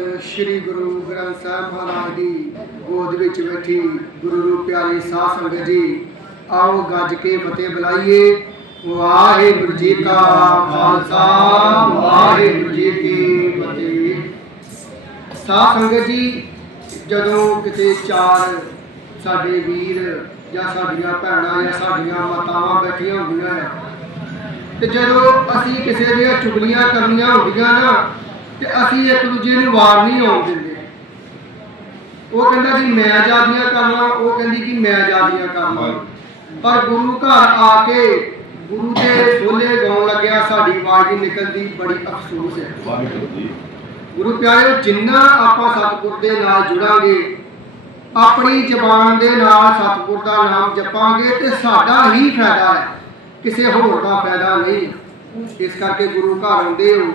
ਸ਼੍ਰੀ ਗੁਰੂ ਗ੍ਰੰਥ ਸਾਹਿਬ ਮਹਾਰਾਜ ਦੀ ਗੋਦ ਵਿੱਚ ਬੈਠੀ ਗੁਰੂ ਰੂਪ ਪਿਆਰੀ ਸਾਧ ਸੰਗਤ ਜੀ, ਆਓ ਗੱਜ ਕੇ ਫਤਿਹ ਬੁਲਾਈਏ। ਵਾਹਿਗੁਰੂ ਜੀ ਕਾ ਖਾਲਸਾ, ਵਾਹਿਗੁਰੂ ਜੀ ਕੀ ਫਤਿਹ। ਸਾਧ ਸੰਗਤ ਜੀ, ਜਦੋਂ ਕਿਤੇ ਚਾਰ ਸਾਡੇ ਵੀਰ ਜਾਂ ਸਾਡੀਆਂ ਭੈਣਾਂ ਜਾਂ ਸਾਡੀਆਂ ਮਾਤਾਵਾਂ ਬੈਠੀਆਂ ਹੁੰਦੀਆਂ ਆ ਤੇ ਜਦੋਂ ਅਸੀਂ ਕਿਸੇ ਦੀਆਂ ਚੁਗਲੀਆਂ ਕਰਨੀਆਂ ਹੁੰਦੀਆਂ ਨਾ ਤੇ ਅਸੀਂ ਇੱਕ ਦੂਜੇ ਨੂੰ ਵਾਰ ਨਹੀਂ ਆਉਣ ਦਿੰਦੇ। ਉਹ ਕਹਿੰਦਾ ਜੀ ਮੈਂ ਆਜ਼ਾਦੀਆਂ ਕਰਨਾ ਉਹ ਕਹਿੰਦੀ ਕਿ ਮੈਂ ਆਜ਼ਾਦੀਆਂ ਕਰਨਾ। ਪਰ ਗੁਰੂ ਘਰ ਆ ਕੇ ਗੁਰੂ ਦੇ ਸੋਲੇ ਗਾਉਣ ਲੱਗਿਆ ਸਾਡੀ ਆਵਾਜ਼ ਨਹੀਂ ਨਿਕਲਦੀ ਬੜੀ ਅਫਸੋਸ ਹੈ। ਗੁਰੂ ਪਿਆਰਿਓ ਜਿੰਨਾ ਆਪਾਂ ਸਤਿਗੁਰ ਦੇ ਨਾਲ ਜੁੜਾਂਗੇ ਆਪਣੀ ਜ਼ਬਾਨ ਦੇ ਨਾਲ ਸਤਿਗੁਰ ਦਾ ਨਾਮ ਜਪਾਂਗੇ ਤੇ ਸਾਡਾ ਹੀ ਫਾਇਦਾ ਹੈ। ਕਿਸੇ ਹੋਰ ਦਾ ਫਾਇਦਾ ਨਹੀਂ। ਇਸ ਕਰਕੇ ਗੁਰੂ ਘਰ ਆਉਂਦੇ ਹੋ।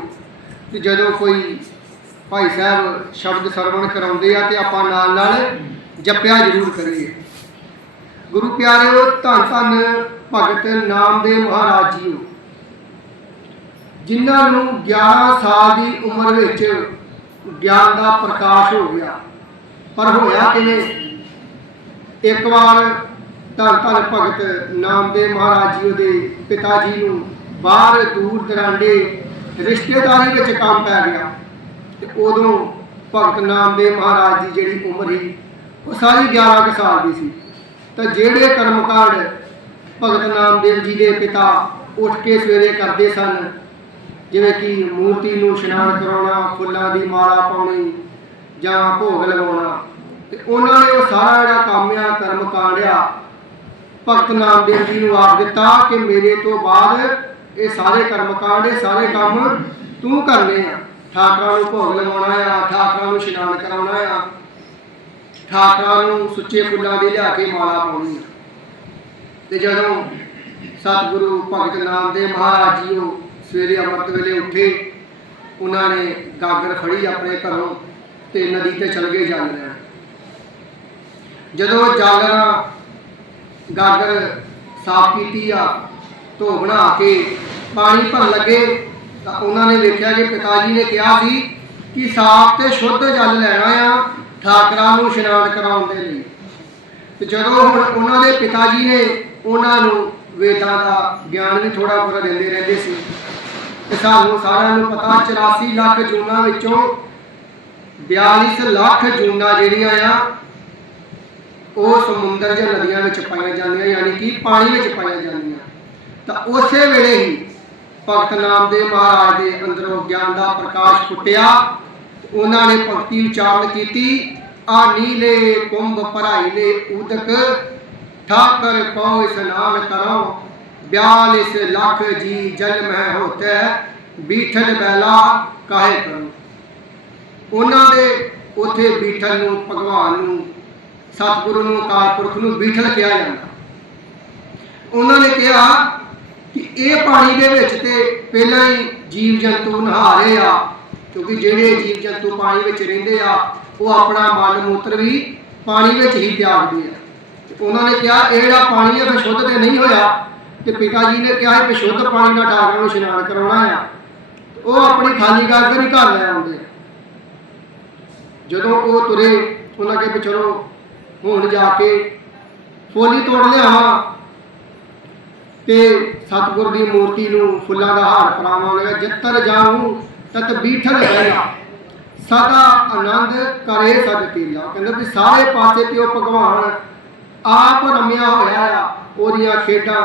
ਕਿ ਜਦੋਂ ਕੋਈ ਭਾਈ ਸਾਹਿਬ ਸ਼ਬਦ ਸਰਵਣ ਕਰਾਉਂਦੇ ਆ ਤੇ ਆਪਾਂ ਨਾਲ ਨਾਲ ਜਪਿਆ ਜ਼ਰੂਰ ਕਰੀਏ। ਗੁਰੂ ਪਿਆਰਿਓ, ਧੰਨ ਧੰਨ ਭਗਤ ਨਾਮਦੇਵ ਮਹਾਰਾਜ ਜੀਓ ਜਿਨ੍ਹਾਂ ਨੂੰ 11 ਸਾਲ ਦੀ ਉਮਰ ਵਿੱਚ ਗਿਆਨ ਦਾ ਪ੍ਰਕਾਸ਼ ਹੋ ਗਿਆ। ਪਰ ਹੋਇਆ ਕਿਵੇਂ? ਇੱਕ ਵਾਰ ਧੰਨ ਧੰਨ ਭਗਤ ਨਾਮਦੇਵ ਮਹਾਰਾਜ ਜੀ ਦੇ ਪਿਤਾ ਜੀ ਨੂੰ ਬਾਹਰ ਦੂਰ ਦਰਾਂਡੇ ਰਿਸ਼ਤੇਦਾਰੀ ਵਿੱਚ ਕੰਮ ਪੈ ਗਿਆ। ਤੇ ਉਦੋਂ ਭਗਤ ਨਾਮਦੇਵ ਮਹਾਰਾਜ ਦੀ ਜਿਹੜੀ ਉਮਰ ਸੀ, ਉਹ ਸਾਰੀ 11 ਕੁ ਸਾਲ ਦੀ ਸੀ। ਤਾਂ ਜਿਹੜੇ ਕਰਮਕਾਂਡ ਭਗਤ ਨਾਮਦੇਵ ਜੀ ਦੇ ਪਿਤਾ ਉੱਠ ਕੇ ਸਵੇਰੇ ਕਰਦੇ ਸਨ, ਜਿਵੇਂ ਕਿ ਮੂਰਤੀ ਨੂੰ ਇਸ਼ਨਾਨ ਕਰਾਉਣਾ, ਫੁੱਲਾਂ ਦੀ ਮਾਲਾ ਪਾਉਣੀ ਜਾਂ ਭੋਗ ਲਗਾਉਣਾ, ਤੇ ਉਹਨਾਂ ਨੇ ਉਹ ਸਾਰਾ ਜਿਹੜਾ ਕੰਮ ਆ ਕਰਮ ਆ, ਭਗਤ ਨਾਮਦੇਵ ਜੀ ਨੂੰ ਆਪ ਦਿੱਤਾ ਕਿ ਮੇਰੇ ਤੋਂ ਬਾਅਦ ਇਹ ਸਾਰੇ ਕਰਮ ਕਾਂਡ, ਇਹ ਸਾਰੇ ਕੰਮ ਤੂੰ ਕਰਨੇ ਆ। ਠਾਕਰਾਂ ਨੂੰ ਭੋਗ ਲਗਾਉਣਾ ਆ, ਠਾਕਰਾਂ ਨੂੰ ਇਸ਼ਨਾਨ ਕਰਾਉਣਾ ਆ। ਠਾਕਰਾਂ ਨੂੰ ਸੁੱਚੇ ਫੁੱਲਾਂ ਦੀ ਲਿਆ ਕੇ ਮਾਲਾ ਪਾਉਣੀ ਆ। ਤੇ ਜਦੋਂ ਸਤਿਗੁਰੂ ਭਗਤ ਨਾਮਦੇਵ ਮਹਾਰਾਜ ਜੀ ਉਹ ਸਵੇਰੇ ਅੰਮ੍ਰਿਤ ਵੇਲੇ ਉੱਠੇ, ਉਹਨਾਂ ਨੇ ਗਾਗਰ ਖੜੀ ਆਪਣੇ ਘਰੋਂ ਤੇ ਨਦੀ ਤੇ ਚਲ ਗਏ ਜਲ ਲੈਣ। ਜਦੋਂ ਜਾਗਰਾ ਗਾਗਰ ਸਾਫ਼ ਕੀਤੀ ਆ ਧੋ ਬਣਾ ਕੇ ਪਾਣੀ ਭਰਨ ਲੱਗੇ, ਤਾਂ ਉਹਨਾਂ ਨੇ ਵੇਖਿਆ ਕਿ ਪਿਤਾ ਜੀ ਨੇ ਕਿਹਾ ਸੀ ਕਿ ਸਾਫ਼ ਤੇ ਸ਼ੁੱਧ ਜਲ ਲੈਣਾ ਆ ਠਾਕਰਾਂ ਨੂੰ ਇਸ਼ਨਾਨ ਕਰਾਉਣ ਦੇ ਲਈ। ਤੇ ਜਦੋਂ ਹੁਣ ਉਹਨਾਂ ਦੇ ਪਿਤਾ ਜੀ ਨੇ ਉਹਨਾਂ ਨੂੰ ਵੇਦਾਂ ਦਾ ਗਿਆਨ ਵੀ ਥੋੜਾ ਬਹੁਤਾ ਦਿੰਦੇ ਰਹਿੰਦੇ ਸੀ, ਤੇ ਸਾਨੂੰ ਸਾਰਿਆਂ ਨੂੰ ਪਤਾ 84 ਲੱਖ ਜੂਨਾਂ ਵਿੱਚੋਂ 42 ਲੱਖ ਜੂਨਾਂ ਜਿਹੜੀਆਂ ਆ, ਉਹ ਸਮੁੰਦਰ ਜਾਂ ਨਦੀਆਂ ਵਿੱਚ ਪਾਈਆਂ ਜਾਂਦੀਆਂ, ਯਾਨੀ ਕਿ ਪਾਣੀ ਵਿੱਚ ਪਾਈਆਂ ਜਾਂਦੀਆਂ। ਤਾਂ ਉਸੇ ਵੇਲੇ ਹੀ ਭਗਤ ਨਾਮ ਨਾਮਦੇਵ ਮਹਾਰਾਜ ਦੇ ਅੰਦਰੋਂ ਗਿਆਨ ਦਾ ਪ੍ਰਕਾਸ਼ ਫੁੱਟਿਆ ਉਹਨਾਂ ਨੇ ਭਗਤੀ ਉਚਾਰਨ ਕੀਤੀ। ਆ ਨੀਲੇ ਕੁੰਭ ਭਰਾਈ ਨੇ ਉਦਕ ਠਾਕਰ ਪਉ ਇਸਨਾਨ ਕਰੋ 42 ਲੱਖ ਜੀ ਜਲ ਮਹਿ ਹੋਤੇ, ਬੀਠਲ ਬੈਲਾ ਕਾਹੇ ਕਰੋ। ਉਹਨਾਂ ਦੇ ਉਥੇ ਬੀਠਲ ਨੂੰ ਭਗਵਾਨ ਨੂੰ, ਸਤਿਗੁਰੂ ਨੂੰ ਅਕਾਲ ਪੁਰਖ ਨੂੰ ਬੀਠਲ ਕਿਹਾ ਜਾਂਦਾ। ਉਹਨਾਂ ਨੇ ਕਿਹਾ ਕਿ ਇਹ ਪਾਣੀ ਦੇ ਵਿੱਚ ਤੇ ਪਹਿਲਾਂ ਹੀ ਜੀਵ ਜੰਤੂ ਨਹਾ ਰਹੇ ਆ, ਕਿਉਂਕਿ ਜਿਹੜੇ ਜੀਵ ਜੰਤੂ ਪਾਣੀ ਵਿੱਚ ਰਹਿੰਦੇ ਆ, ਉਹ ਆਪਣਾ ਮਲ ਮੂਤਰ ਵੀ ਪਾਣੀ ਵਿੱਚ ਹੀ ਤਿਆਗਦੇ ਆ। ਉਹਨਾਂ ਨੇ ਕਿਹਾ, ਇਹ ਜਿਹੜਾ ਪਾਣੀ ਹੈ ਸ਼ੁੱਧ ਤੇ ਨਹੀਂ ਹੋਇਆ। ਤੇ ਪਿਤਾ ਜੀ ਨੇ ਕਿਹਾ ਕਿ ਸ਼ੁੱਧ ਪਾਣੀ ਨਾਲ ਠਾਕਰਾਂ ਨੂੰ ਇਸ਼ਨਾਨ ਕਰਾਉਣਾ ਆ। ਉਹ ਆਪਣੀ ਖਾਲੀ ਗਾਗਰ ਹੀ ਘਰ ਲੈ ਆਉਂਦੇ ਜਦੋਂ ਉਹ ਤੁਰੇ, ਉਹਨਾਂ ਕੇ ਚਲੋ, ਹੁਣ ਜਾ ਕੇ ਫੋਲੀ ਤੋੜ ਲਿਆਵਾਂ। ਤੇ ਸਤਿਗੁਰ ਦੀ ਮੂਰਤੀ ਨੂੰ ਫੁੱਲਾਂ ਦਾ ਹਾਰ ਪਰਾਵਾਂਗੇ ਜਿੱਤਰ ਜਾਉ ਤਤ ਬੀਠਲ ਰਹਿਣਾ। ਸਦਾ ਆਨੰਦ ਕਰੇ ਸਦ ਕੀਲਾ ਕਹਿੰਦੇ ਵੀ ਸਾਰੇ ਪਾਸੇ ਤੇ ਉਹ ਭਗਵਾਨ ਆਪ ਰਮਿਆ ਹੋਇਆ ਆ, ਉਹਦੀਆਂ ਖੇਡਾਂ,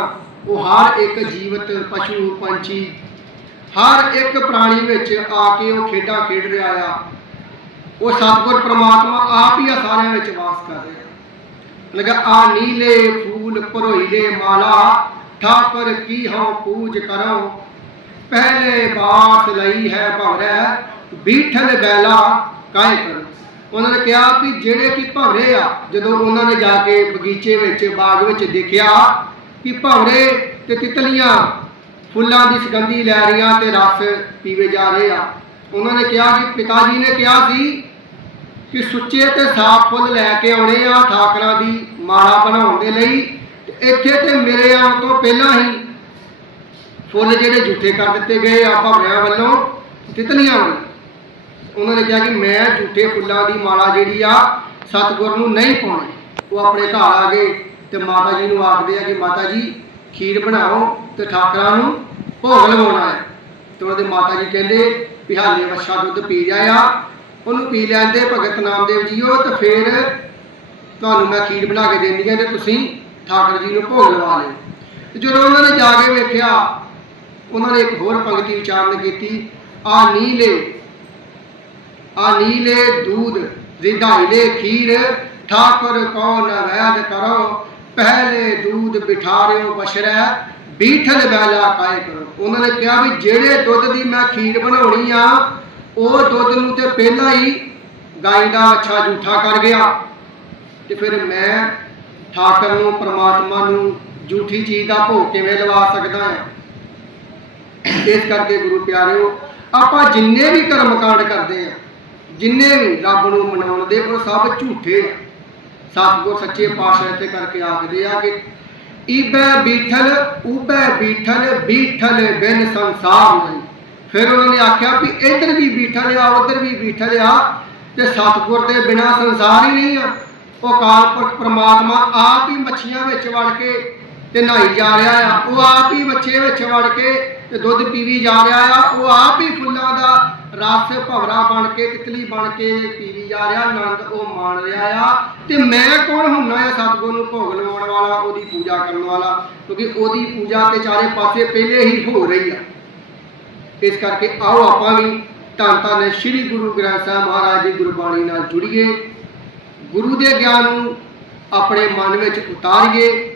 ਉਹ ਹਰ ਇੱਕ ਜੀਵਤ ਪਸ਼ੂ ਪੰਛੀ, ਹਰ ਇੱਕ ਪ੍ਰਾਣੀ ਵਿੱਚ ਆ ਕੇ ਉਹ ਖੇਡਾਂ ਖੇਡ ਰਿਹਾ ਆ। ਉਹ ਸਤਿਗੁਰ ਪ੍ਰਮਾਤਮਾ ਆਪ ਹੀ ਆ ਸਾਰਿਆਂ ਵਿੱਚ ਵਾਸ ਕਰ ਰਿਹਾ। ਲਗਾ ਆ ਨੀਲੇ ਫੂਲ ਭਰੋਈਲੇ ਮਾਲਾ ਠਾਕੁਰ ਕੀ ਹਉ ਪੂਜ ਕਰੋ ਪਹਿਲੇ ਬਾਤ ਲਈ ਹੈ ਭਵਰੈ ਬੀਠਲ ਬੈਲਾ ਕਾਇ ਕਰੋ ਉਹਨਾਂ ਨੇ ਕਿਹਾ ਵੀ ਜਿਹੜੇ ਕਿ ਭਵਰੇ ਆ, ਜਦੋਂ ਉਹਨਾਂ ਨੇ ਜਾ ਕੇ ਬਗੀਚੇ ਵਿੱਚ, ਬਾਗ ਵਿੱਚ ਦੇਖਿਆ ਕਿ ਭਵਰੇ ਤੇ ਤਿਤਲੀਆਂ ਫੁੱਲਾਂ ਦੀ ਸੁਗੰਧੀ ਲੈ ਰਹੀਆਂ ਤੇ ਰਸ ਪੀਵੇ ਜਾ ਰਹੇ ਆ। ਉਹਨਾਂ ਨੇ ਕਿਹਾ ਕਿ ਪਿਤਾ ਜੀ ਨੇ ਕਿਹਾ ਸੀ ਕਿ ਸੁੱਚੇ ਤੇ ਸਾਫ਼ ਫੁੱਲ ਲੈ ਕੇ ਆਉਣੇ ਆ, ਠਾਕਰਾਂ ਦੀ ਮਾਲਾ ਬਣਾਉਣ ਦੇ ਲਈ। ਇੱਥੇ ਤੇ ਮੇਰੇ ਆਉਣ ਤੋਂ ਪਹਿਲਾਂ ਹੀ ਫੁੱਲ ਜਿਹੜੇ ਝੂਠੇ ਕਰ ਦਿੱਤੇ ਗਏ ਆ ਭਵਰਿਆਂ ਵੱਲੋਂ ਤਿਤਲੀਆਂ ਵੱਲੋਂ ਉਹਨਾਂ ਨੇ ਕਿਹਾ ਕਿ ਮੈਂ ਝੂਠੇ ਫੁੱਲਾਂ ਦੀ ਮਾਲਾ ਜਿਹੜੀ ਆ, ਸਤਿਗੁਰ ਨੂੰ ਨਹੀਂ ਪਾਉਣੀ। ਉਹ ਆਪਣੇ ਘਰ ਆ ਗਏ ਤੇ ਮਾਤਾ ਜੀ ਨੂੰ ਆਖਦੇ ਆ ਕਿ ਮਾਤਾ ਜੀ, ਖੀਰ ਬਣਾਓ ਤੇ ਠਾਕਰਾਂ ਨੂੰ ਭੋਗ ਲਵਾਉਣਾ ਹੈ। ਤੇ ਉਹਦੇ ਮਾਤਾ ਜੀ ਕਹਿੰਦੇ ਵੀ ਹਾਲੇ ਵੱਛਾ ਦੁੱਧ ਪੀ ਜਾਇਆ ਉਹਨੂੰ ਪੀ ਲੈਂਦੇ ਭਗਤ ਨਾਮਦੇਵ ਜੀਓ ਤੇ ਫਿਰ ਤੁਹਾਨੂੰ ਮੈਂ ਖੀਰ ਬਣਾ ਕੇ ਦੇਣੀ ਹੈ ਤੇ ਤੁਸੀਂ ਠਾਕੁਰ ਜੀ ਨੂੰ ਭੋਗ ਲਵਾ ਲਏ। ਤੇ ਜਦੋਂ ਉਹਨਾਂ ਨੇ ਜਾ ਕੇ ਵੇਖਿਆ, ਉਹਨਾਂ ਨੇ ਇੱਕ ਹੋਰ ਪੰਕਤੀ ਉਚਾਰਨ ਕੀਤੀ, ਆ ਨੀਲੇ ਆ ਨੀਲੇ ਦੂਧ, ਰਿਧਾਈਲੇ ਖੀਰ, ਠਾਕੁਰ ਕੋ ਨਵੈਦ ਕਰੋ, ਪਹਿਲੇ ਦੂਧ ਬਿਠਾਰਿਓ ਬਸ਼ਰੈ ਬੀਠਲ ਬੈਲਾ ਕਾਇ ਕਰੋ। ਉਹਨਾਂ ਨੇ ਕਿਹਾ ਵੀ ਜਿਹੜੇ ਦੁੱਧ ਦੀ ਮੈਂ ਖੀਰ ਬਣਾਉਣੀ ਆ, ਉਹ ਦੁੱਧ ਨੂੰ ਤੇ ਪਹਿਲਾਂ ਹੀ ਗਾਇ ਦਾ ਅੱਛਾ ਜੂਠਾ ਕਰ ਗਿਆ। ਤੇ ਫਿਰ ਮੈਂ ਠਾਕਰ ਨੂੰ, ਪ੍ਰਮਾਤਮਾ ਨੂੰ ਝੂਠੀ ਚੀਜ਼ ਦਾ ਭੋਗ ਕਿਵੇਂ ਲਵਾ ਸਕਦਾ ਹਾਂ? ਇਸ ਕਰਕੇ ਗੁਰੂ ਪਿਆਰਿਓ, ਆਪਾਂ ਜਿੰਨੇ ਵੀ ਕਰਮ ਕਾਂਡ ਕਰਦੇ ਆ ਜਿੰਨੇ ਵੀ ਰੱਬ ਨੂੰ ਮਨਾਉਣ ਦੇ, ਉਹ ਸਭ ਝੂਠੇ ਸਤਿਗੁਰ ਸੱਚੇ ਪਾਤਸ਼ਾਹ ਇੱਥੇ ਕਰਕੇ ਆਖਦੇ ਆ ਕਿ ਈਬੈ ਬੀਠਲ, ਉਬੈ ਬੀਠਲ ਬੀਠਲ ਬਿਨ ਸੰਸਾਰ ਨਹੀਂ। ਫਿਰ ਉਹਨਾਂ ਨੇ ਆਖਿਆ ਵੀ ਇੱਧਰ ਵੀ ਬੀਠਲ ਆ, ਉੱਧਰ ਵੀ ਬੀਠਲ ਆ, ਤੇ ਸਤਿਗੁਰ ਦੇ ਬਿਨਾ ਸੰਸਾਰ ਹੀ ਨਹੀਂ ਆ। ਉਹ ਅਕਾਲ ਪੁਰਖ ਪ੍ਰਮਾਤਮਾ ਆਪ ਹੀ ਮੱਛੀਆਂ ਵਿੱਚ ਵੜ ਕੇ ਤੇ ਨਹਾਈ ਜਾ ਰਿਹਾ ਆ। ਉਹ ਆਪ ਹੀ ਬੱਚੇ ਵਿੱਚ ਵੜ ਕੇ ਤੇ ਦੁੱਧ ਪੀਵੀ ਜਾ ਰਿਹਾ ਆ। ਉਹ ਆਪ ਹੀ ਫੁੱਲਾਂ ਦਾ ਰਸ, ਭਵਰਾ ਬਣ ਕੇ, ਤਿਤਲੀ ਬਣ ਕੇ ਪੀਵੀ ਜਾ ਰਿਹਾ। ਆਨੰਦ ਉਹ ਮਾਣ ਰਿਹਾ ਆ। ਤੇ ਮੈਂ ਕੌਣ ਹੁੰਨਾ ਆ ਸਤਿਗੁਰ ਨੂੰ ਭੋਗ ਲਵਾਉਣ ਵਾਲਾ, ਉਹਦੀ ਪੂਜਾ ਕਰਨ ਵਾਲਾ? ਕਿਉਂਕਿ ਉਹਦੀ ਪੂਜਾ ਤੇ ਚਾਰੇ ਪਾਸੇ ਪਹਿਲੇ ਹੀ ਹੋ ਰਹੀ ਆ। ਇਸ ਕਰਕੇ ਆਓ ਆਪਾਂ ਵੀ ਧੰਨ ਧੰਨ ਸ੍ਰੀ ਗੁਰੂ ਗ੍ਰੰਥ ਸਾਹਿਬ ਮਹਾਰਾਜ ਦੀ ਗੁਰਬਾਣੀ ਨਾਲ ਜੁੜੀਏ। ਗੁਰੂ ਦੇ ਗਿਆਨ ਨੂੰ ਆਪਣੇ ਮਨ ਵਿੱਚ ਉਤਾਰੀਏ